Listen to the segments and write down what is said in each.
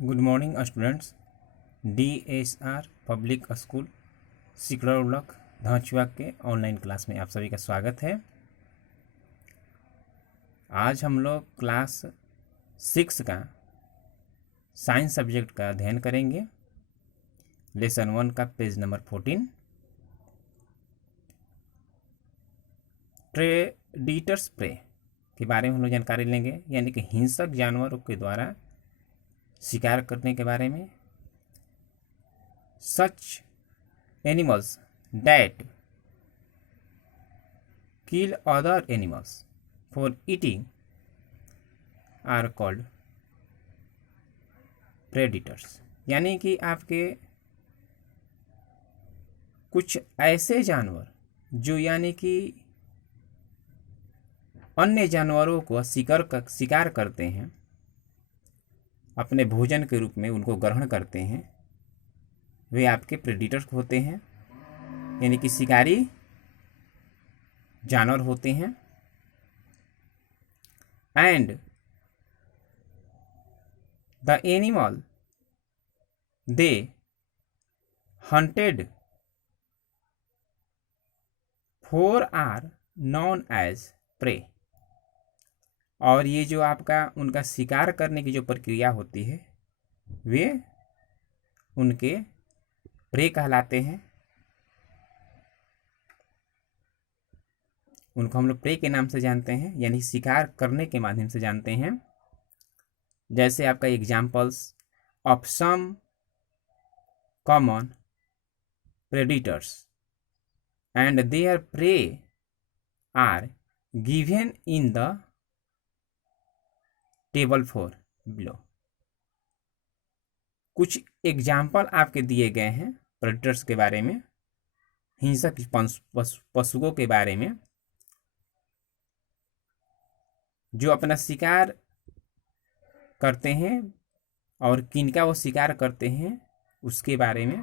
Good morning students. DSR public school Sikraul block Dhachua के online class में आप सभी का स्वागत है। आज हम लोग क्लास 6 का साइंस सब्जेक्ट का अध्ययन करेंगे। लेसन 1 का पेज नंबर 14 प्रेडिटर्स प्रे के बारे में हम लोग जानकारी लेंगे, यानी कि हिंसक जानवरों के द्वारा शिकार करने के बारे में। Such animals that kill other animals for eating are called predators, यानी कि आपके कुछ ऐसे जानवर जो यानी कि अन्य जानवरों को शिकार करते हैं, अपने भोजन के रूप में उनको ग्रहण करते हैं, वे आपके प्रेडिटर्स होते हैं, यानी कि शिकारी जानवर होते हैं। And the animal they hunted for are known as prey, और ये जो आपका उनका शिकार करने की जो प्रक्रिया होती है वे उनके प्रे कहलाते हैं। उनको हम लोग प्रे के नाम से जानते हैं, यानी शिकार करने के माध्यम से जानते हैं। जैसे आपका examples of some common predators and their prey are given in the table 4 below. कुछ एग्जाम्पल आपके दिए गए हैं प्रेडेटर्स के बारे में, हिंसक पशुओं के बारे में जो अपना शिकार करते हैं और किनका वो शिकार करते हैं उसके बारे में।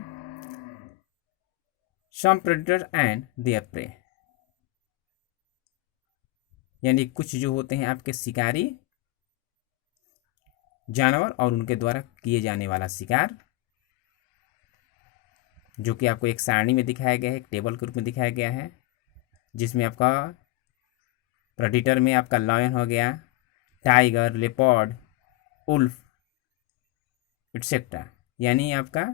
सम प्रेडेटर्स एंड देयर प्रे, यानी कुछ जो होते हैं आपके शिकारी जानवर और उनके द्वारा किए जाने वाला शिकार, जो कि आपको एक सारणी में दिखाया गया है, एक टेबल के रूप में दिखाया गया है, जिसमें आपका प्रेडिटर में आपका लायन हो गया, टाइगर, लेपर्ड, उल्फ एटसेट्रा, यानी आपका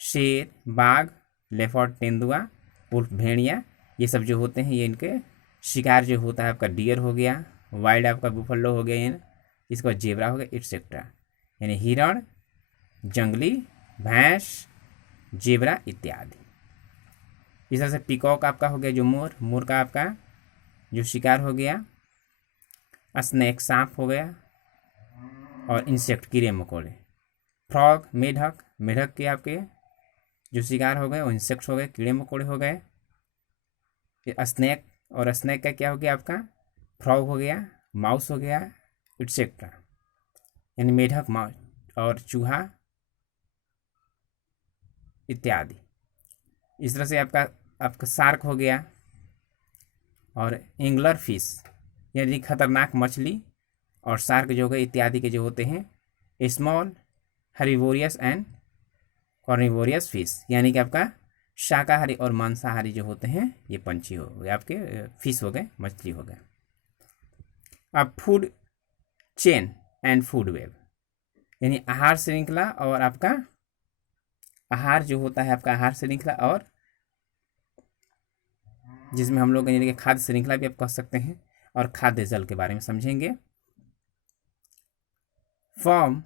शेर, बाघ, लेपर्ड, तेंदुआ, उल्फ, भेड़िया, ये सब जो होते हैं ये इनके शिकार जो होता है। आपका डियर हो गया, वाइल्ड आपका बुफलो हो गया, इसका जेबरा हो गया एटसेट्रा, यानी हिरण, जंगली भैंस, जेबरा इत्यादि। इस तरह से पिकॉक आपका हो गया जो मोर का आपका जो शिकार हो गया। स्नेक सांप हो गया, और इंसेक्ट कीड़े मकोड़े। फ्रॉग मेढक के आपके जो शिकार हो गए वो इंसेक्ट्स हो गए, कीड़े मकोड़े हो गए। स्नेक, और स्नेक का क्या हो गया आपका फ्रॉग हो गया, माउस हो गया एटसेट्रा, यानी मेढक, माउस और चूहा इत्यादि। इस तरह से आपका शार्क हो गया, और एंगलर फिश यानी खतरनाक मछली, और शार्क जो गए इत्यादि के जो होते हैं small herbivorous and carnivorous fish, यानी कि आपका शाकाहारी और मांसाहारी जो होते हैं ये पंछी हो गए, आपके फिश हो गए, मछली हो गए। अब food chain and food web, यानी आहार श्रृंखला, और आपका आहार जो होता है आपका आहार श्रृंखला, और जिसमें हम लोग यानी कि खाद्य श्रृंखला भी आप कह सकते हैं, और खाद्य जल के बारे में समझेंगे। From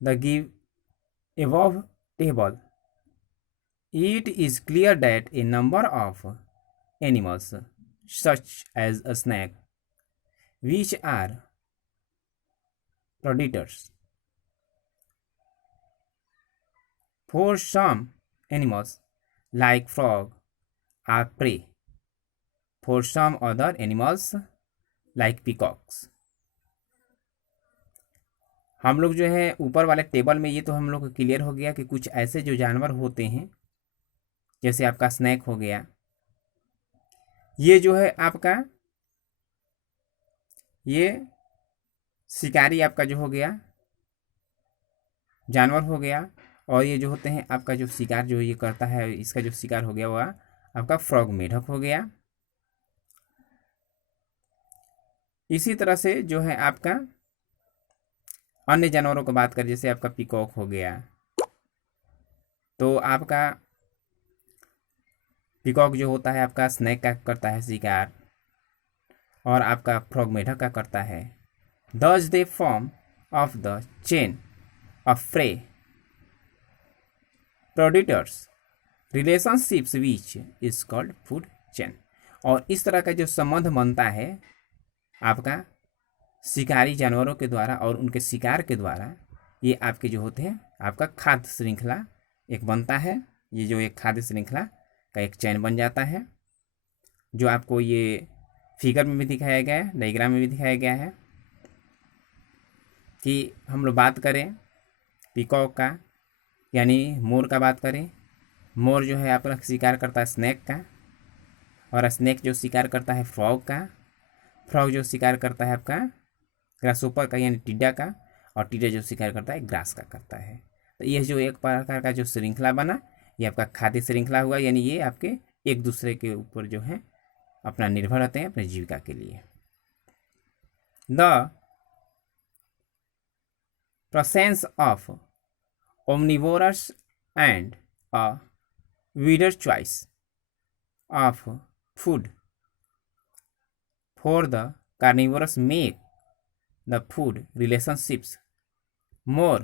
the give above table it is clear that a number of animals such as a snake which are predators for some animals like frog are prey for some other animals like peacocks। हम लोग जो है ऊपर वाले table में ये तो हम लोग को क्लियर हो गया कि कुछ ऐसे जो जानवर होते हैं, जैसे आपका स्नेक हो गया, ये जो है आपका ये शिकारी आपका जो हो गया जानवर हो गया। और ये जो होते हैं आपका जो शिकार जो ये करता है, इसका जो शिकार हो गया वह आपका फ्रॉग, मेढक हो गया। इसी तरह से जो है आपका अन्य जानवरों की बात करें, जैसे आपका पीकॉक हो गया, तो आपका पीकॉक जो होता है आपका स्नेक का करता है शिकार, और आपका फ्रॉग मेढक का करता है। This they form of the chain of prey predators relationships which is called food chain. और इस तरह का जो संबंध बनता है आपका शिकारी जानवरों के द्वारा और उनके शिकार के द्वारा, ये आपके जो होते हैं आपका खाद्य श्रृंखला एक बनता है। ये जो एक खाद्य श्रृंखला का एक चैन बन जाता है, जो आपको ये फिगर में भी दिखाया गया है, डायग्राम में भी दिखाया गया है। कि हम लोग बात करें पीकॉक का, यानी मोर का बात करें, मोर जो है आपका शिकार करता है स्नेक का, और स्नेक जो शिकार करता है फ्रॉग का, फ्रॉग जो शिकार करता है आपका ग्रासोपर का यानी टिड्डा का, और टिड्डा जो शिकार करता है ग्रास का करता है। तो यह जो एक प्रकार का जो श्रृंखला बना, ये आपका खाद्य श्रृंखला हुआ, यानी ये आपके एक दूसरे के ऊपर जो है अपना निर्भर रहते हैं अपने जीविका के लिए। The presence of omnivorous and a wider choice of food for the carnivores make the food relationships more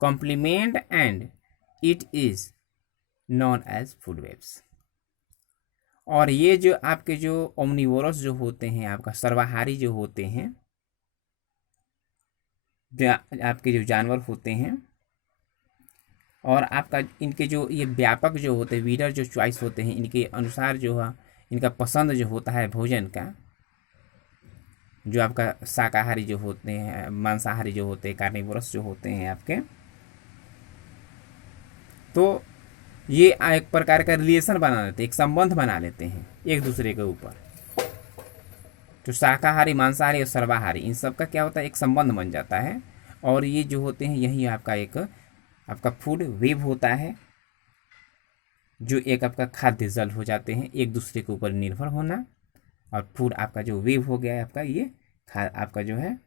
complement and it is known as food webs। और ये जो आपके जो ओमनिवोरस जो होते हैं आपका सर्वाहारी जो होते हैं, जो आपके जो जानवर होते हैं, और आपका इनके जो ये व्यापक जो होते हैं वीडर जो चॉइस होते हैं, इनके अनुसार जो है इनका पसंद जो होता है भोजन का, जो आपका शाकाहारी जो होते हैं, मांसाहारी जो होते हैं, कार्निवोरस जो होते हैं आपके, तो ये एक प्रकार का रिलेशन बना लेते हैं, एक संबंध बना लेते हैं एक दूसरे के ऊपर। जो शाकाहारी, मांसाहारी और सर्वाहारी, इन सब का क्या होता है एक संबंध बन जाता है। और ये जो होते हैं यही आपका एक आपका फूड वेब होता है, जो एक आपका खाद्य जल हो जाते हैं एक दूसरे के ऊपर निर्भर होना। और फूड आपका जो वेब हो गया है आपका ये आपका जो है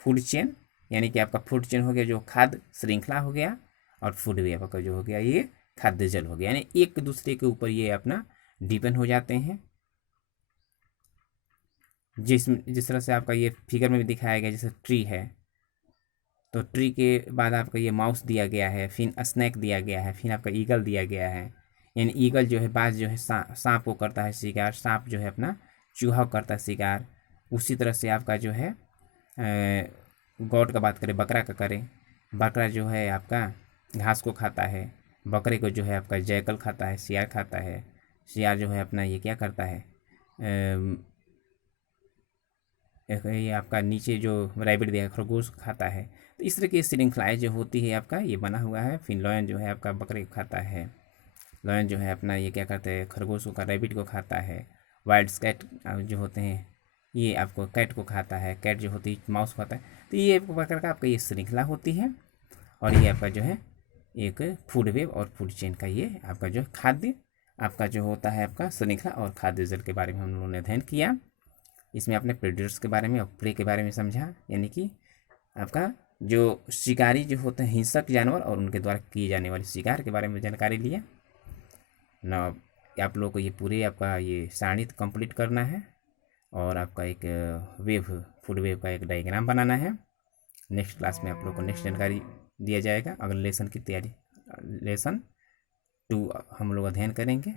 फूड चेन, यानी कि आपका फूड चेन हो गया जो खाद्य श्रृंखला हो गया, और फूड वेब का जो हो गया ये खाद्य जल हो गया, यानी एक दूसरे के ऊपर ये अपना डिपेंड हो जाते हैं। जिस तरह से आपका ये फिगर में भी दिखाया गया, जैसे ट्री है, तो ट्री के बाद आपका ये माउस दिया गया है, फिर स्नैक दिया गया है, फिर आपका ईगल दिया गया है। यानी ईगल जो है बाज जो है सांप को करता है शिकार, सांप जो है अपना चूहा करता है शिकार। उसी तरह से आपका जो है गौट का बात करें, बकरा का करें, बकरा जो है आपका घास को खाता है, बकरे को जो है आपका जैकल खाता है, सियार खाता है। सियार जो है अपना ये क्या करता है, ये आपका नीचे जो रैबिट दिया खरगोश खाता है। तो इस तरह की श्रृंखलाएँ जो होती है आपका ये बना हुआ है। फिर लॉयन जो है आपका बकरे को खाता है, लॉयन जो है अपना ये क्या करते हैं खरगोशों का रैबिट को खाता है। वाइल्ड कैट जो होते हैं ये आपको कैट को खाता है, कैट जो होती है माउस खाता है। तो ये एक प्रकार का आपका ये श्रृंखला होती है, और ये आपका जो है एक फूड वेब और फूड चेन का ये आपका जो खाद्य आपका जो होता है आपका श्रृंखला और खाद्य जल के बारे में हम लोगों ने अध्ययन किया। इसमें आपने प्रेडेटर्स के बारे में और प्रे के बारे में समझा, यानी कि आपका जो शिकारी जो होते हैं हिंसक जानवर और उनके द्वारा किए जाने वाले शिकार के बारे में जानकारी लिया ना। आप लोगों को ये पूरे आपका ये सारणी कंप्लीट करना है, और आपका एक वेव फूड वेव का एक डायग्राम बनाना है। नेक्स्ट क्लास में आप लोग को नेक्स्ट जानकारी दिया जाएगा। अगले लेसन की तैयारी, लेसन 2 हम लोग अध्ययन करेंगे।